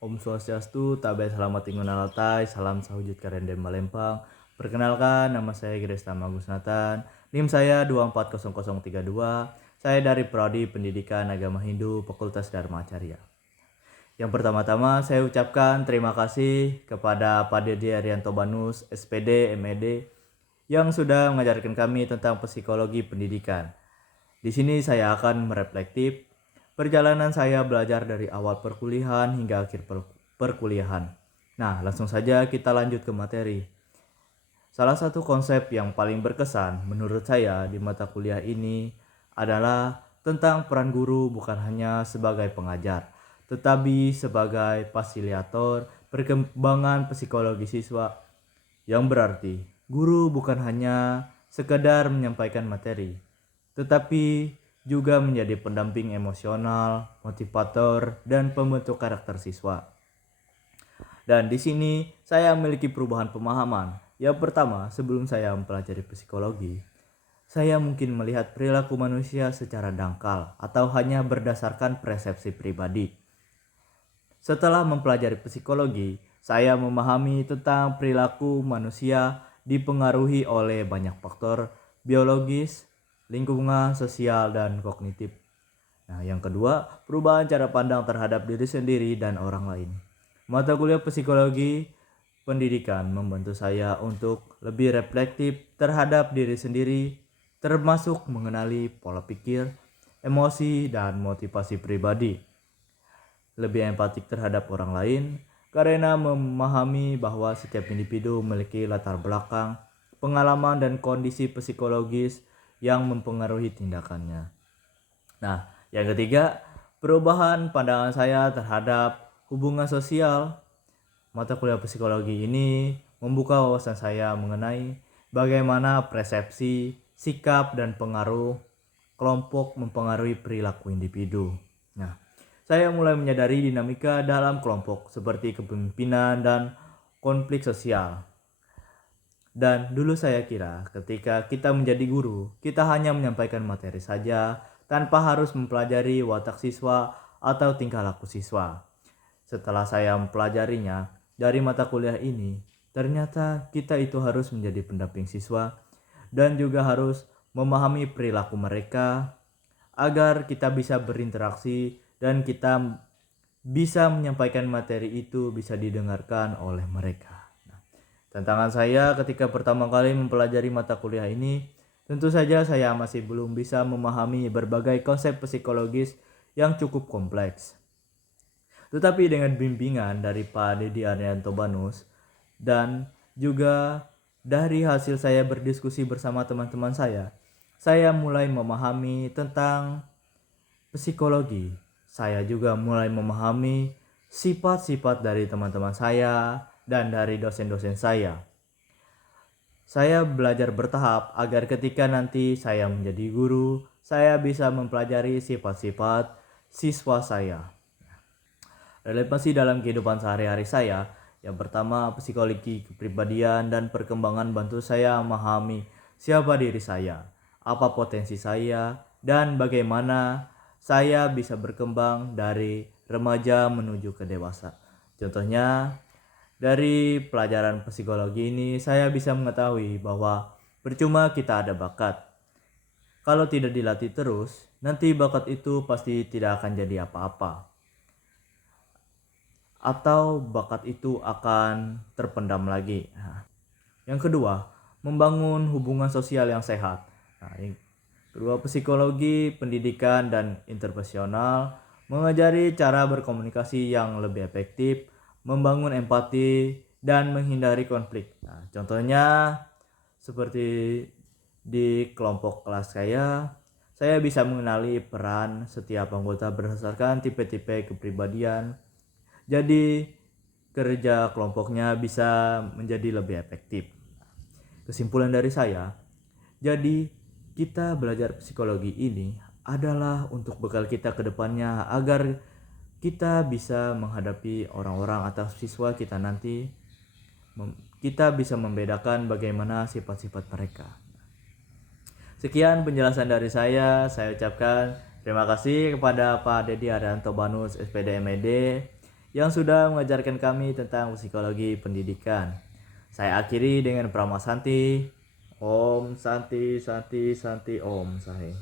Om Swastiastu, Tabe Selamat Tinggal Alatai, Salam Sahujud Karendem Malempang. Perkenalkan, nama saya Gresta Magus Nathan. NIM saya 240032. Saya dari Prodi Pendidikan Agama Hindu, Fakultas Dharma Acarya. Yang pertama-tama saya ucapkan terima kasih kepada Pak Dedi Arianto Banus, SPD, MED, yang sudah mengajarkan kami tentang psikologi pendidikan. Di sini saya akan mereflektif perjalanan saya belajar dari awal perkuliahan hingga akhir perkuliahan. Nah, langsung saja kita lanjut ke materi. Salah satu konsep yang paling berkesan menurut saya di mata kuliah ini adalah tentang peran guru bukan hanya sebagai pengajar, tetapi sebagai fasilitator perkembangan psikologi siswa, yang berarti guru bukan hanya sekedar menyampaikan materi, tetapi juga menjadi pendamping emosional, motivator, dan pembentuk karakter siswa. Dan di sini saya memiliki perubahan pemahaman. Yang pertama, sebelum saya mempelajari psikologi, saya mungkin melihat perilaku manusia secara dangkal atau hanya berdasarkan persepsi pribadi. Setelah mempelajari psikologi, saya memahami tentang perilaku manusia dipengaruhi oleh banyak faktor biologis, lingkungan, sosial, dan kognitif. Nah, yang kedua, perubahan cara pandang terhadap diri sendiri dan orang lain. Mata kuliah psikologi pendidikan membantu saya untuk lebih reflektif terhadap diri sendiri, termasuk mengenali pola pikir, emosi, dan motivasi pribadi. Lebih empatik terhadap orang lain, karena memahami bahwa setiap individu memiliki latar belakang, pengalaman, dan kondisi psikologis yang mempengaruhi tindakannya. Nah, yang ketiga, perubahan pandangan saya terhadap hubungan sosial. Mata kuliah psikologi ini membuka wawasan saya mengenai bagaimana persepsi, sikap, dan pengaruh kelompok mempengaruhi perilaku individu. Nah, saya mulai menyadari dinamika dalam kelompok seperti kepemimpinan dan konflik sosial. Dan dulu saya kira ketika kita menjadi guru, kita hanya menyampaikan materi saja tanpa harus mempelajari watak siswa atau tingkah laku siswa. Setelah saya mempelajarinya dari mata kuliah ini, ternyata kita itu harus menjadi pendamping siswa dan juga harus memahami perilaku mereka agar kita bisa berinteraksi dan kita bisa menyampaikan materi itu bisa didengarkan oleh mereka. Tantangan saya ketika pertama kali mempelajari mata kuliah ini, tentu saja saya masih belum bisa memahami berbagai konsep psikologis yang cukup kompleks. Tetapi dengan bimbingan dari Pak Dedi Arianto Banus dan juga dari hasil saya berdiskusi bersama teman-teman saya mulai memahami tentang psikologi. Saya juga mulai memahami sifat-sifat dari teman-teman saya dan dari dosen-dosen saya. Saya belajar bertahap agar ketika nanti saya menjadi guru, saya bisa mempelajari sifat-sifat siswa saya. Relevansi dalam kehidupan sehari-hari saya, yang pertama psikologi kepribadian dan perkembangan bantu saya memahami siapa diri saya, apa potensi saya, dan bagaimana saya bisa berkembang dari remaja menuju ke dewasa. Contohnya, dari pelajaran psikologi ini saya bisa mengetahui bahwa percuma kita ada bakat. Kalau tidak dilatih terus, nanti bakat itu pasti tidak akan jadi apa-apa. Atau bakat itu akan terpendam lagi. Nah, yang kedua, membangun hubungan sosial yang sehat. Nah, yang kedua, psikologi, pendidikan, dan interpersonal mengajari cara berkomunikasi yang lebih efektif, membangun empati, dan menghindari konflik. Nah, contohnya seperti di kelompok kelas saya bisa mengenali peran setiap anggota berdasarkan tipe-tipe kepribadian. Jadi kerja kelompoknya bisa menjadi lebih efektif. Kesimpulan dari saya, jadi kita belajar psikologi ini adalah untuk bekal kita ke depannya agar kita bisa menghadapi orang-orang atau siswa kita nanti. Kita bisa membedakan bagaimana sifat-sifat mereka. Sekian penjelasan dari saya ucapkan terima kasih kepada Pak Dedi Arianto Banus, SPD MED, yang sudah mengajarkan kami tentang psikologi pendidikan. Saya akhiri dengan Prama Santi. Om Santi Santi Santi Om Sahe.